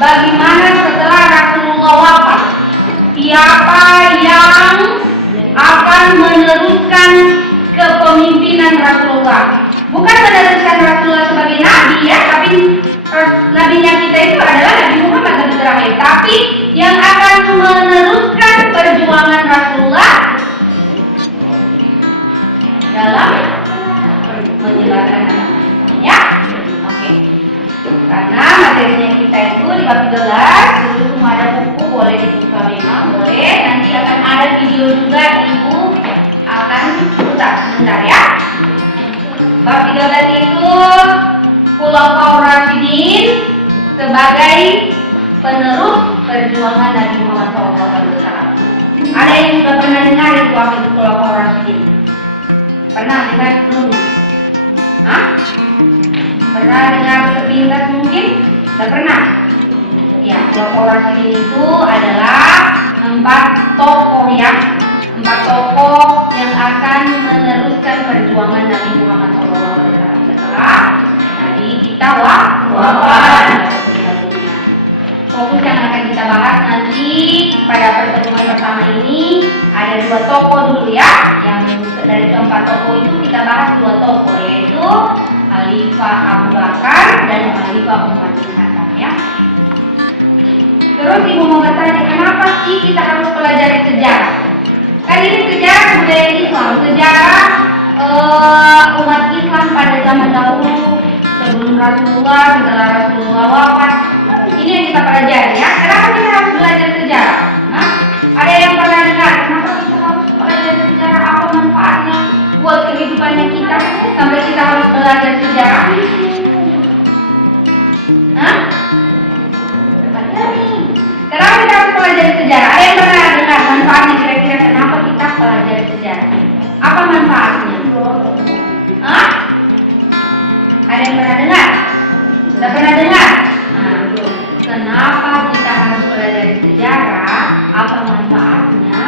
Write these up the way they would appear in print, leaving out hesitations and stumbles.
bagaimana setelah Rasulullah wafat, siapa yang akan meneruskan kepemimpinan Rasulullah. Bukan meneruskan Rasulullah sebagai nabi ya, tapi nabinya kita itu adalah Nabi Muhammad Nabi terakhir. Tapi yang akan meneruskan perjuangan Rasulullah dalam menyebarkan agama ya. Oke. Karena materinya kita itu di bab 13, dulu semua ada buku, boleh dibuka memang, boleh. Nanti akan ada video juga, Ibu akan putar sebentar ya. Bab 13 itu Khulafaur Rasyidin sebagai penerus perjuangan Nabi Muhammad SAW. Ada yang sudah pernah dengar itu apa itu Khulafaur Rasyidin? Pernah dengar sebelumnya? Hah? Pernah dengar sepintas mungkin? Tidak pernah? Ya, Khulafaur Rasyidin itu adalah 4 tokoh ya, 4 tokoh yang akan meneruskan perjuangan Nabi Muhammad SAW setelah Nabi kita wafat. Fokus yang akan kita bahas nanti pada pertemuan pertama ini ada 2 tokoh dulu ya. Yang dari keempat tokoh itu kita bahas 2 tokoh, yaitu Khalifah Abu Bakar dan Khalifah Umar bin Khattab ya. Terus Ibu mau bertanya, kenapa sih kita harus pelajari sejarah? Kan ini sejarah budaya Islam, sejarah umat Islam pada zaman dahulu, sebelum Rasulullah, setelah Rasulullah wafat. Ini yang kita pelajari ya. Kenapa kita harus belajar sejarah? Nah, ada yang pernah dengar kenapa kita harus belajar sejarah? Apa manfaatnya buat kehidupannya kita sampai kita harus belajar sejarah? Hah? Kenapa kita harus pelajari sejarah? Ada yang pernah dengar manfaatnya kira-kira kenapa kita pelajari sejarah? Apa manfaatnya? Hah? Ada yang pernah dengar? Sudah pernah dengar? Nah, kenapa kita harus pelajari sejarah? Apa manfaatnya?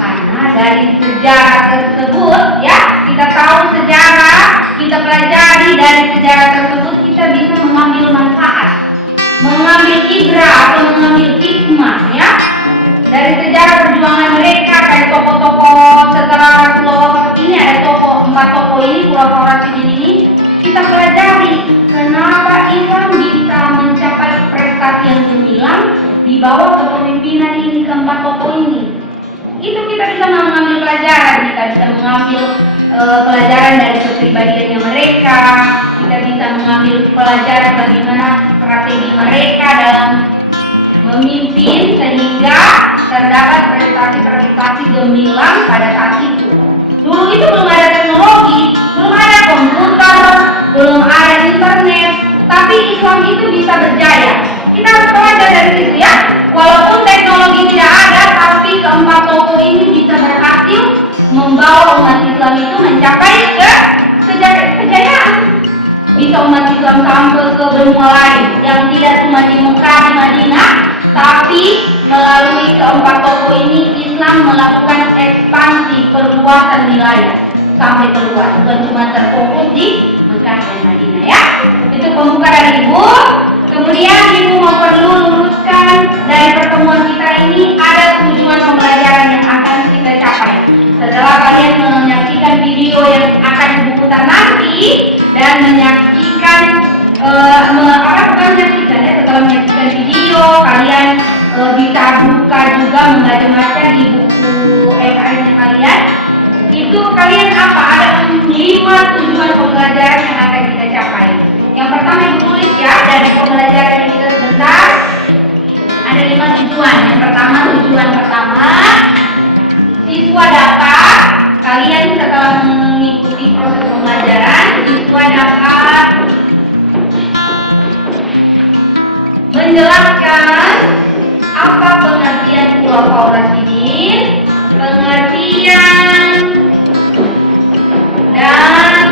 Karena dari sejarah tersebut ya, kita tahu sejarah, kita pelajari dari sejarah tersebut, kita bisa mengambil manfaat, mengambil ibrah atau mengambil hikmah ya. Dari sejarah perjuangan mereka, kayak tokoh-tokoh setelah Rasulullah ini, ada tokoh 4 tokoh ini, Khulafaur Rasyidin ini, kita pelajari kenapa Islam bisa mencapai prestasi yang gemilang di bawah kepemimpinan ini, keempat tokoh ini. Itu kita bisa mengambil pelajaran, kita bisa mengambil pelajaran dari kepribadiannya mereka, kita bisa mengambil pelajaran bagaimana strategi mereka dalam memimpin sehingga terdapat prestasi-prestasi gemilang pada saat itu. Dulu itu belum ada teknologi, belum ada komputer, belum ada internet, tapi Islam itu bisa berjaya. Kita harus belajar dari situ ya. Walaupun teknologi tidak ada, tapi keempat tokoh ini bisa berhasil membawa umat Islam itu mencapai kejayaan. Bisa umat Islam sampai ke benua lain yang tidak cuma di Mekah, di Madinah, tapi melalui keempat tokoh ini Islam melakukan ekspansi, perluasan wilayah sampai keluar, bukan cuma terfokus di Mekah dan Madinah ya. Itu pembuka dari Ibu. Kemudian Ibu mau perlu luruskan dari pertemuan kita ini ada tujuan pembelajaran yang akan kita capai. Setelah kalian menyaksikan video yang akan Ibu putar nanti dan menyaksikan setelah menyaksikan video kalian bisa buka juga membaca-baca di buku FR-nya kalian. Itu kalian ada 5 tujuan pembelajaran yang akan kita capai. Yang pertama Ibu tulis ya, dari pembelajaran yang kita sebentar ada 5 tujuan. Yang pertama, tujuan pertama, siswa dapat, kalian setelah mengikuti proses pembelajaran, siswa dapat menjelaskan apa pengertian Khulafaur Rasyidin, pengertian dan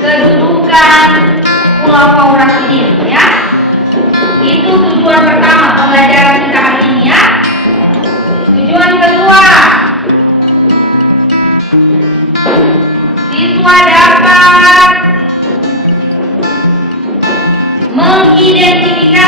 kedudukan Khulafaur Rasyidin ya. Itu tujuan pertama pembelajaran kita hari ini ya. Tujuan kedua, siswa dapat mengidentifikasi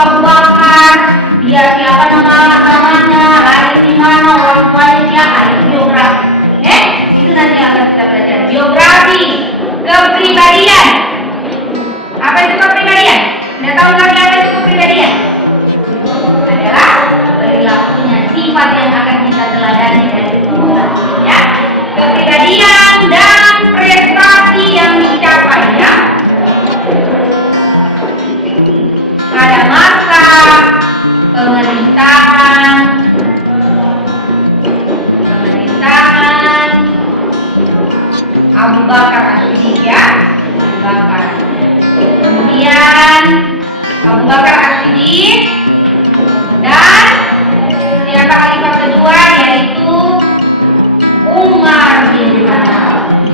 Abu Bakar, dia siapa namanya, lahir di mana, orang tuanya siapa, itu biografi. Itu nanti akan kita belajar. Biografi, kepribadian. Apa itu kepribadian? Anda tahu lagi apa itu kepribadian? Adalah perilakunya, sifat yang akan kita teladani dari orang, ya. Kepribadian dan prestasi yang dicapainya pada masa pemerintahan Abu Bakar As-Siddiq, ya. Abu Bakar. Kemudian Abu Bakar As-Siddiq dan siapa khalifah kedua, yaitu Umar bin Khattab.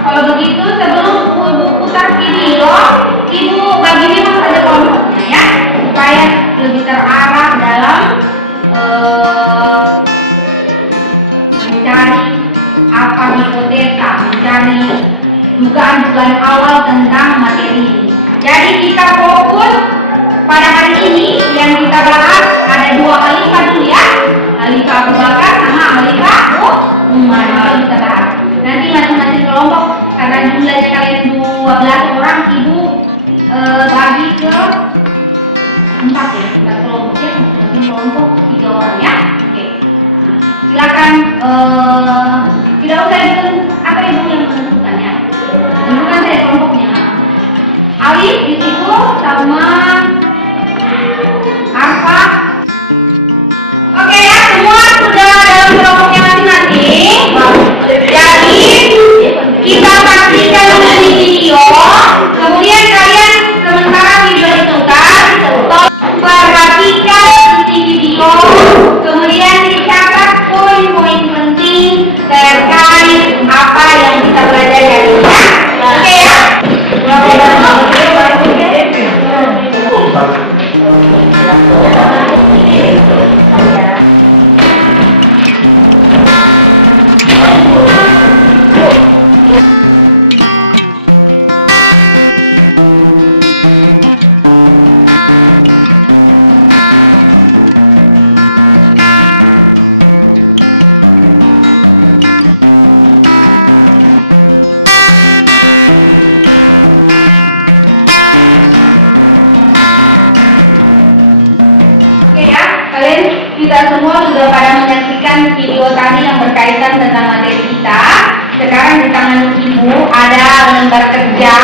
Kalau begitu, sebelum Ibu putar video, Ibu bagi memang saja kelompoknya, ya, supaya lebih terarah dalam mencari apa hipotesa, mencari dugaan-dugaan awal tentang materi ini. Jadi kita fokus pada hari ini yang kita bahas ada dua khalifah dulu, ya, khalifah Abu Bakar sama khalifah Umar. Kalau kita bahas nanti masing-masing kelompok, karena jumlahnya kalian 12 orang, Ibu bagi ke 4, ya, 4 kelompok, ya, masing-masing kelompok 3 orang, ya. Oke. Silakan, tidak usah itu apa Ibu yang menentukan, ya. Tentukan saya kelompoknya. Alif di situ sama Arfa. Oke, ya, semua sudah dalam kelompoknya masing-masing. Jadi kita saksikan dulu di video, kemudian kalian sementara video ditutup, perhatikan isi video, kemudian dicatat poin-poin penting terkait apa yang kita belajar hari ini. Oke, ya. Kalian kita semua sudah pada menyaksikan video tadi yang berkaitan tentang materi kita. Sekarang di tangan Ibu ada lembar kerja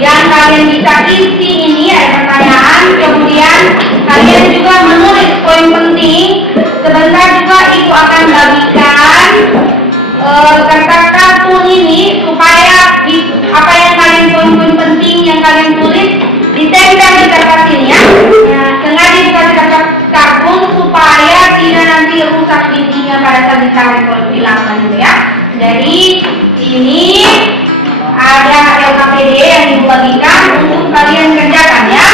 yang kalian bisa isi. Ini ada pertanyaan, kemudian kalian juga menulis poin penting. Sebentar juga Ibu akan bagikan kertas kartun ini supaya apa yang kalian poin-poin penting yang kalian tulis ditempel di kertas ini, ya. Sengaja dikasih kertas kartun supaya tidak nanti rusak intinya pada saat ditarik kalau bilangan itu, ya. Jadi ini ada LKPD yang Ibu bagikan untuk kalian kerjakan, ya.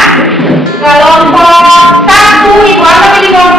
Kelompok 1 Ibu anggap ini kelompok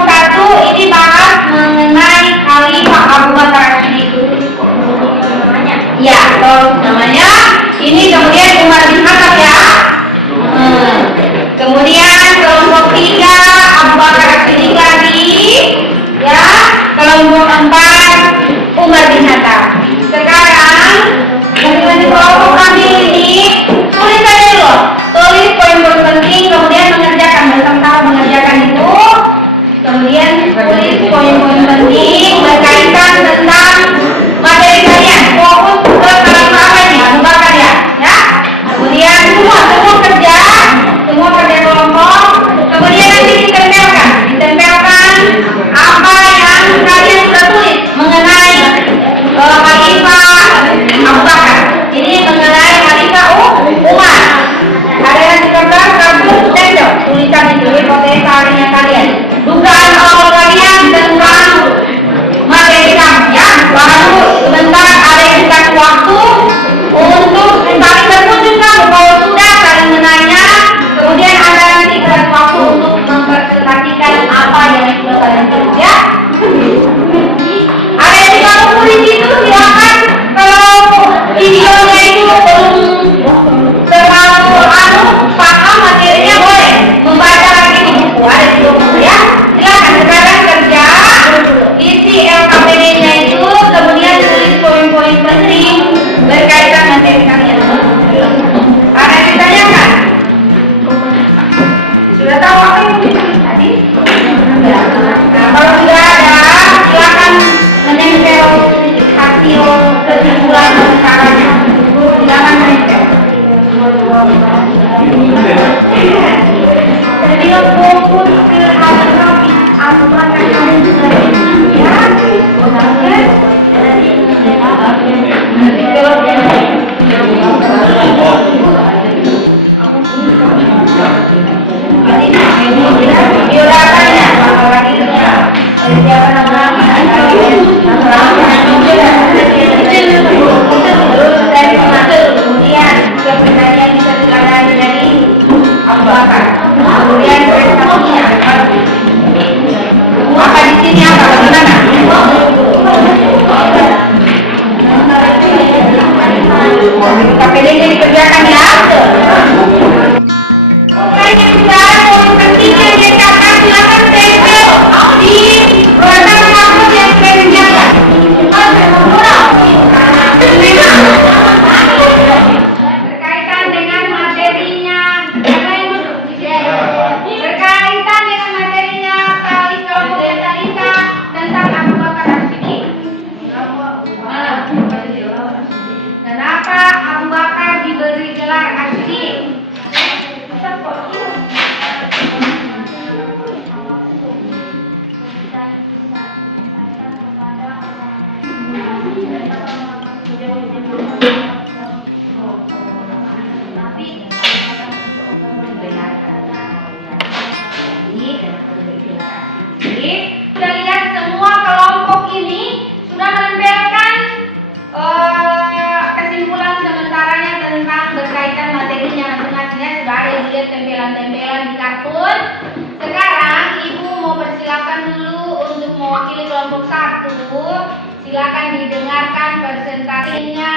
silakan didengarkan presentasinya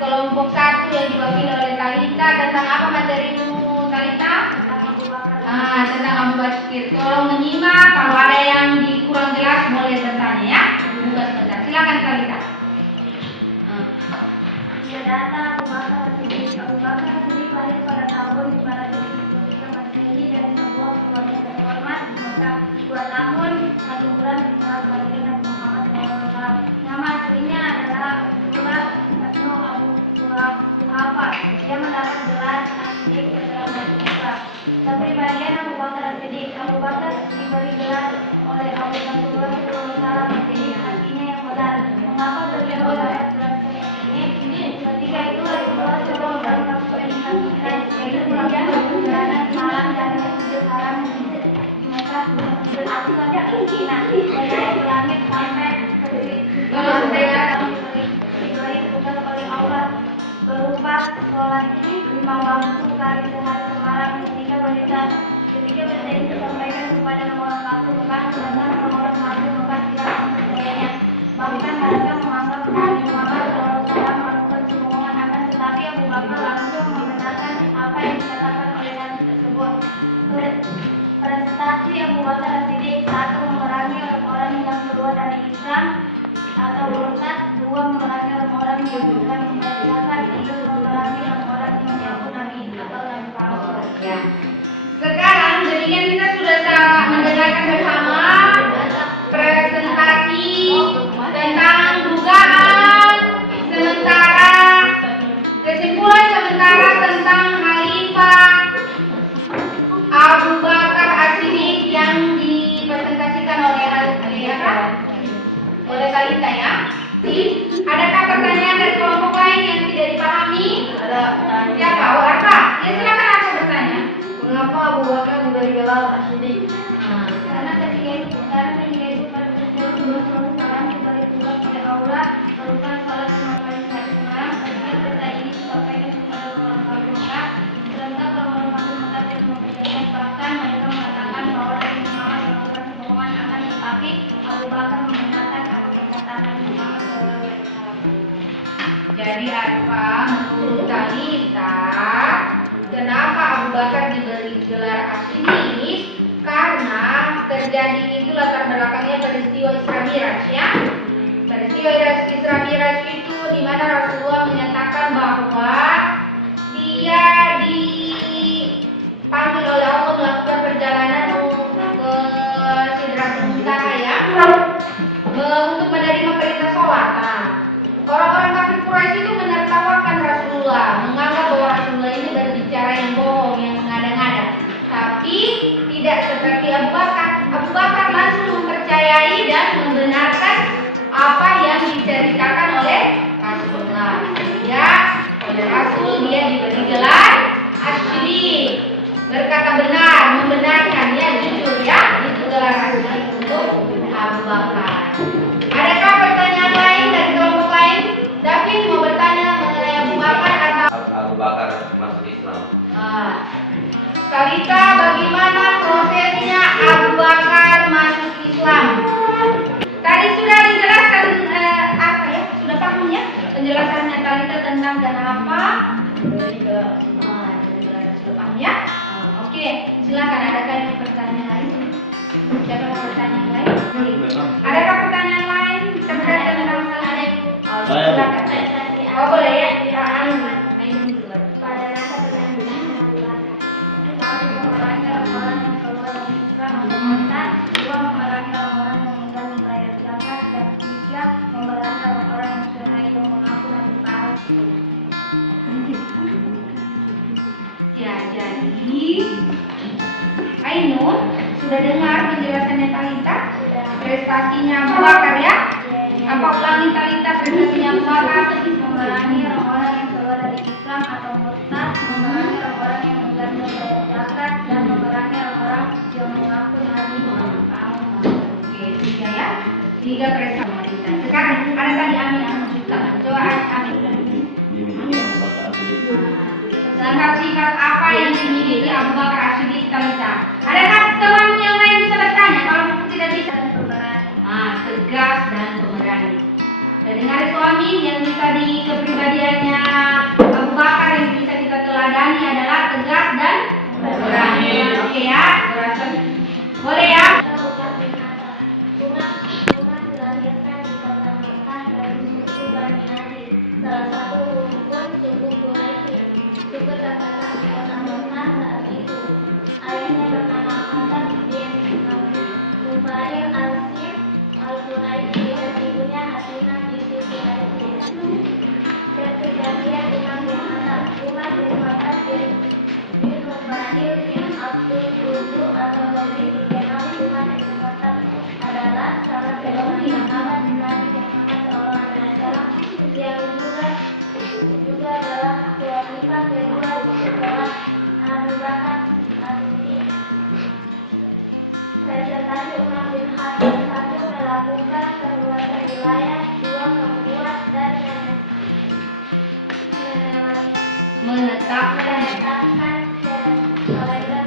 kelompok 1 yang diwakili oleh Talita. Tentang apa materimu, Talita? Tentang Abu Bakar. Tolong menyimak, kalau ada yang kurang jelas boleh bertanya ya. Buka sebentar. Silakan Talita. Data Abu Bakar Siddiq. Abu Bakar Siddiq lahir pada tahun 573 Masehi dari sebuah keluarga terhormat di Mekah. 2 tahun 1 bulan setelah kelahiran Nabi Muhammad SAW. Nama aslinya adalah Abdullah bin Abu Quhafa. Dia mendapat gelar As-Siddiq setelah masuk Mekah. Kepribadian Abu Bakar Siddiq. Abu Bakar diberi gelar oleh Allah SAW Siddiq, artinya yang benar. Mengapa beliau mendapat gelar ini? Ketika itu Rasulullah SAW melakukan hajj, yaitu melakukan perjalanan malam dari Masjidil Haram di Mekah ke Masjidil Aqsa di Madinah, bernaik ke langit sampai diberi tugas oleh Allah berupa sholat 5 waktu kali sehari semalam. Ketika berita ini disampaikan kepada orang kafir Mekah, sedangkan orang kafir Mekah tidak mempercayainya. Bahkan mereka menganggap Nabi Muhammad SAW melakukan kebohongan, akan tetapi Abu Bakar langsung membenarkan apa yang dikatakan oleh Nabi tersebut. Prestasi Abu Bakar Siddiq: 1. Memerangi orang-orang yang keluar dari Islam atau murtad. 2. Memerangi orang-orang yang bukan membayar zakat. 3. Memerangi orang-orang yang mengaku Nabi atau Nabi palsu. Ya. Sekarang jadikan kita sudah mendengarkan bersama presentasi tentang dugaan sementara, kesimpulan sementara tentang Khalifah Abu Bakar As-Siddiq yang dipresentasikan oleh Talita ya. Adakah pertanyaan dari kelompok lain yang tidak dipahami? Ada. Siapa? Arfa? Ya silakan Arfa bertanya. Mengapa Abu Bakar diberi gelar As-Siddiq? Karena ketika itu pada peristiwa salam diberi tugas oleh Allah berupa sholat 5 kali sehari semalam. Ketika berita ini disampaikan kepada orang kafir Mekah, serentak orang-orang kafir Mekah tidak mempercayainya. Bahkan mereka mengatakan bahwa Nabi Muhammad melakukan kebohongan, akan tetapi Abu Bakar membenarkan apa perkataan Nabi Muhammad SAW. Jadi Arfa, menurut Talita, kenapa Abu Bakar diberi gelar As-Siddiq? Karena terjadi itu latar belakangnya peristiwa Isra Miraj ya. Peristiwa Isra Miraj itu di mana Rasulullah menyatakan bahwa dia dipanggil oleh Allah melakukan perjalanan ke Sidratul Muntaha ya, untuk menerima perintah sholat. Nah, orang-orang kafir Quraisy itu menertawakan Rasulullah, menganggap bahwa Rasulullah ini berbicara yang bohong, yang mengada-ngada. Tapi tidak seperti Abu Bakar. Abu Bakar langsung mempercayai dan membenarkan apa yang diceritakan oleh Rasulullah. Sehingga oleh Rasul dia diberi gelar As-Siddiq, berkata benar, membenarkan ya, jujur ya. Itu gelar As-Siddiq untuk Abu Bakar. Adakah pertanyaan lain dari kelompok lain? David mau bertanya mengenai Abu Bakar atau Abu Bakar masuk Islam? Talita, bagaimana prosesnya Abu Bakar masuk Islam? Tadi sudah dijelaskan apa ya? Sudah paham ya penjelasannya Talita tentang kenapa? Sudah paham ya? Oke, silakan. Adakah yang pertanyaan lain? Siapa yang pertanyaan lain? Adakah pertanyaan lain terkait tentang hal ini? Silakan. Oh boleh ya? Ainun dulu. Pada masa pertandingan satu memerangi orang-orang yang keluar dari Islam atau murtad, 2 memerangi orang-orang yang enggan membayar zakat, dan 3 memerangi orang-orang yang sengaja mengaku Nabi palsu. Ya, jadi Ainun sudah dengar penjelasannya Talita? Prestasinya Abu Bakar ya? Apa ulangi Talita prestasinya Abu Bakar? Memerangi orang-orang yang keluar dari Islam atau murtad, memerangi orang-orang yang enggan membayar zakat, dan memerangi orang-orang yang mengaku Nabi palsu. Oke, 3 ya. 3 prestasi Talita. Sekarang ada tadi Amin juga. Coba Amin. Sifat-sifat apa yang dimiliki Abu Bakar As-Siddiq Talita? Adakah teman yang lain bisa bertanya? Kalau tidak bisa, tegas dan Amin yang bisa di kepribadiannya Abu Bakar yang bisa kita teladani adalah tegas dan berani. Oke ya, jelaskan. Boleh ya? Umar dilahirkan di kota Makkah dari suku Bani Nadir, salah satu rumpun suku Quraisy. Suku terkenal di kota Makkah saat itu. Ayahnya bernama Khattab bin Nufail al-Sir al-Quraisy dan ibunya Hasinah binti Quraisy. Kejadian Umar bin Khattab. Umar bin Khattab bin Nufail bin Abdul Uzza atau lebih dikenal Umar bin Khattab adalah salah seorang sahabat Nabi Muhammad SAW yang juga adalah khalifah kedua setelah Abu Bakar As-Siddiq. Presentasi Umar bin Khattab: 1. Melakukan perluasan wilayah. 2. Membuat dan menetapkan kalender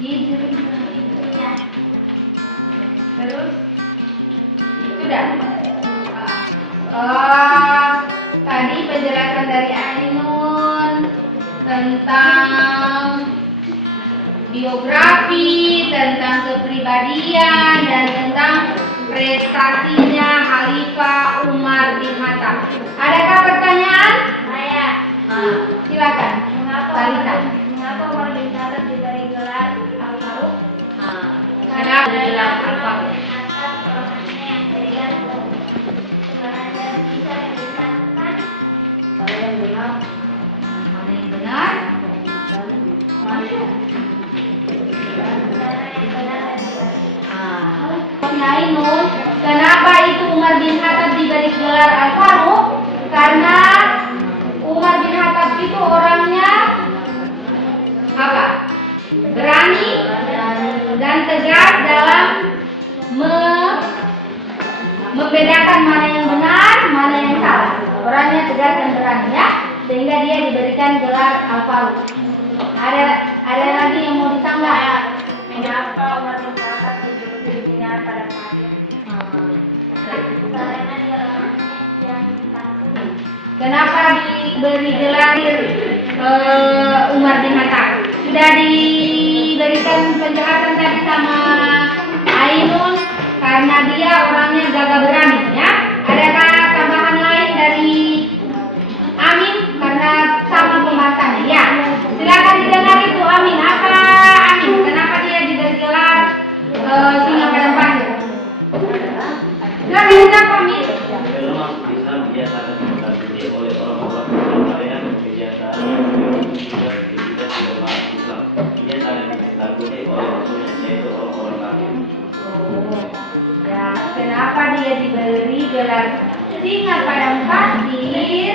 Hijriyah. Terus sudah. Tadi penjelasan dari Ainun tentang biografi, tentang kepribadian, dan tentang prestasinya Khalifah Umar bin Khattab. Adakah pertanyaan? Saya. Silakan. Talita. Mengapa Umar bin Khattab diberi gelar Al-Faruq? Kenapa gelar Al-Faruq? Orangnya yang cerdas dan sebenarnya bisa dipisahkan. Mana yang benar? Mana yang benar? Ainun, kenapa itu Umar bin Khattab diberi gelar Al-Faruq? Karena Umar bin Khattab itu orangnya apa? Berani dan tegas dalam membedakan mana yang benar, mana yang salah. Orangnya tegas dan berani ya, sehingga dia diberikan gelar Al-Faruq. Ada lagi yang mau ditambah? Mengapa Umar bin Khattab dijuluki sinar pada pagi? Karena dia orangnya yang takut. Kenapa diberi gelar Umar bin Khattab? Sudah diberikan penjelasan tadi sama Ainun, karena dia orangnya gagah berani ya. Adakah tambahan lain dari Amin? Karena sama pembahasannya ya. Silakan didengar itu Amin. Apa Amin? Kenapa dia diberi gelar singa padang pasir? Silakan dijawab Amin. Dalam Islam biasakan dibatasi oleh orang-orang yang kebiasaan yang tidak di dalam Islam. Ia sangat ditakuti oleh musuhnya, yaitu orang-orang kafir. Ya, kenapa dia diberi gelar singa padang pasir?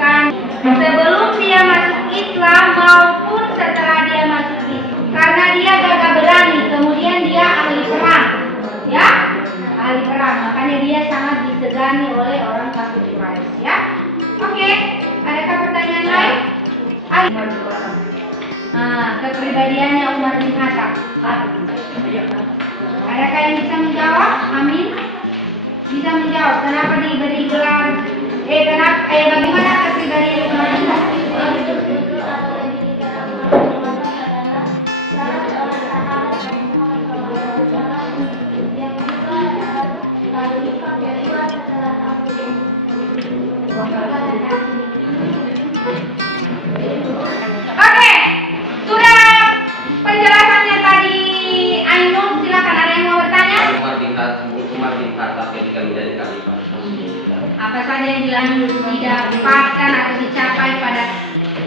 Kan sebelum dia masuk Islam maupun setelah dia masuk Islam, karena dia gagah berani, kemudian dia ahli perang, ya, ahli perang, makanya dia sangat disegani oleh orang kafir Quraisy, ya. Oke, adakah pertanyaan lain? Kepribadiannya Umar bin Khattab. Adakah yang bisa menjawab? Amin. Bisa menjawab. Kenapa diberi gelar? Bagaimana kepribadian Umar bin Khattab? Oke, sudah penjelasannya tadi Ainun, silakan ada yang mau bertanya? Umar bin Khattab ketika menjadi khalifah. Apa saja yang didapatkan atau dicapai pada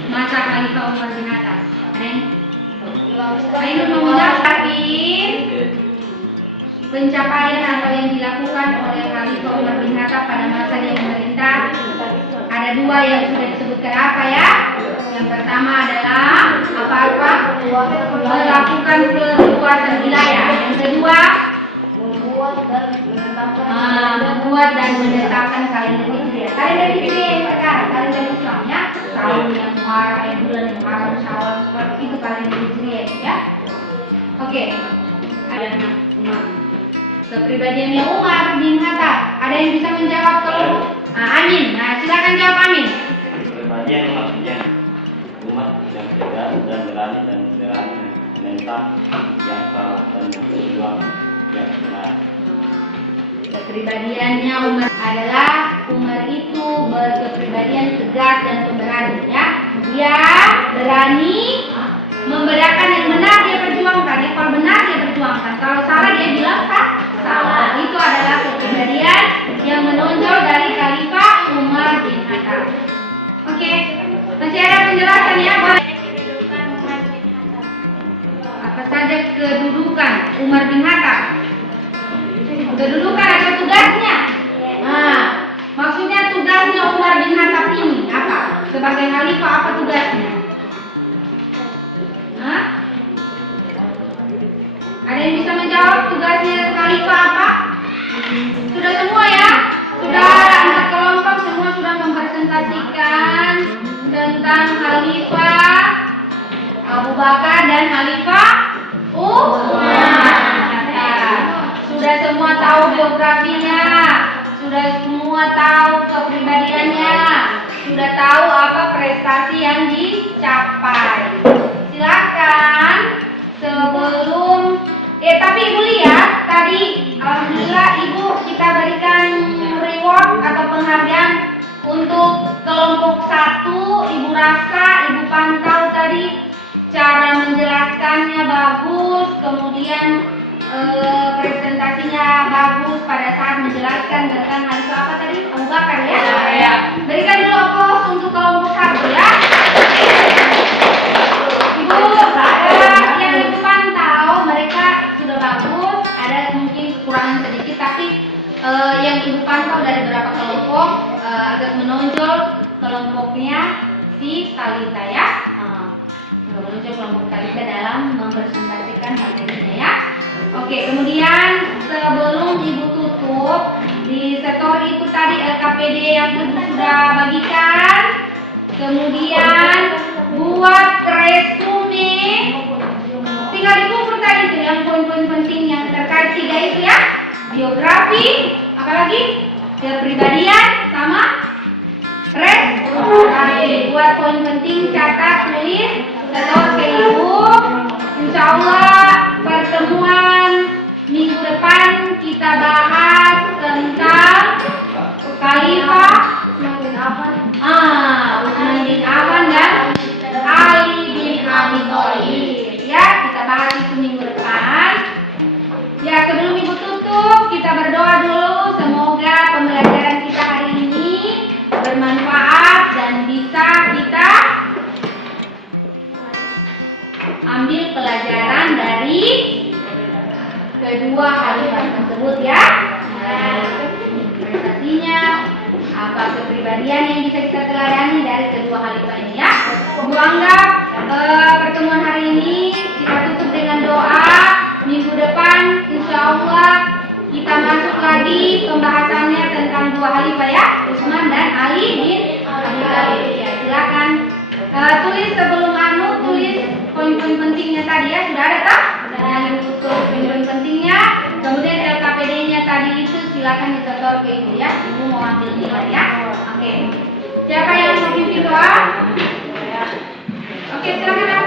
masa Khalifah Umar bin Khattab? Ada yang? Ainun mau menjawab tapi pencapaian atau yang dilakukan oleh Khalifah Umar bin Khattab pada masa dia memerintah ada dua yang sudah disebutkan apa ya? Yang pertama adalah apa-apa? Melakukan perluasan wilayah. Yang kedua membuat dan menetapkan kalender Hijriah. Kalender Hijriah yang sekarang, kalender Islam ya, tahun yang Muharram, bulan yang Muharram, Syawal, seperti itu kalender Hijriah ya. Oke. Ada Umar. Kepribadiannya Umar bin Khattab. Ada yang bisa menjawab kalau Amin. Nah, silakan jawab amin. Kepribadian umat yang tegas dan berani menentang yang salah dan berjuang yang benar. Kepribadiannya Umar adalah Umar itu berkepribadian tegas dan pemberani ya. Dia berani membedakan yang benar dia perjuangkan. Ya, kalau benar dia perjuangkan. Kalau salah dia bilang salah. Itu adalah kepribadian yang menonjol dari Khalifah Umar bin Khattab. Oke, masih ada penjelasan ya? Kedudukan Umar bin Khattab. Apa saja kedudukan Umar bin Khattab? Kedudukan atau tugasnya? Nah, maksudnya tugasnya Umar bin Khattab ini apa? Sebagai khalifah apa tugasnya? Hah? Ada yang bisa menjawab tugasnya khalifah apa? Sudah semua ya? Sudah angkat kelompok semua sudah mempresentasikan tentang khalifah Abu Bakar dan khalifah Umar. Sudah semua tahu biografinya, sudah semua tahu kepribadiannya, sudah tahu apa prestasi yang dicapai. Silakan sebelum tapi Ibu lihat tadi alhamdulillah Ibu kita berikan reward atau penghargaan untuk kelompok 1. Ibu rasa Ibu pantau tadi cara menjelaskannya bagus, kemudian presentasinya bagus pada saat menjelaskan tentang khalifah apa tadi? Abu Bakar ya? Ya. Berikan dulu aplaus untuk kelompok 1 ya. Ibu, yang Ibu pantau mereka sudah bagus, ada mungkin kekurangan sedikit tapi yang Ibu pantau dari beberapa kelompok agak menonjol kelompoknya si Talita ya. Menunjuk kelompok Talita dalam mempresentasikan materinya ya. Oke, kemudian sebelum Ibu tutup di setor itu tadi LKPD yang Ibu sudah bagikan, kemudian buat resume, tinggal dikumpul tadi itu yang poin-poin penting yang terkait 3 itu ya, biografi, apalagi kepribadian sama prestasi. Buat poin penting catat tulis setor ke Ibu. Insya Allah pertemuan minggu depan kita bahas tentang Khalifah Utsman bin Affan dan Ali bin Abi Thalib. Ya, kita bahas itu minggu depan. Ya, sebelum Ibu tutup kita berdoa dulu semoga pembelajaran kita hari ini bermanfaat dan bisa kita ambil pelajaran dari kedua khalifah tersebut ya. Prestasinya, apa kepribadian yang bisa kita teladani dari kedua khalifah ini ya. Ibu anggap pertemuan hari ini kita tutup dengan doa. Minggu depan insya Allah kita masuk lagi pembahasannya tentang dua khalifah ya, Utsman dan Ali bin Abi Thalib. Ya, silakan tulis sebelum tulis poin-poin pentingnya tadi ya, sudah ada tak? Yang untuk poin-poin pentingnya, kemudian LKPD-nya tadi itu silakan disetor ke Ibu ya. Ibu mau ambil nilai ya. Oke. Siapa yang mau pimpin doa? Oke, silakan.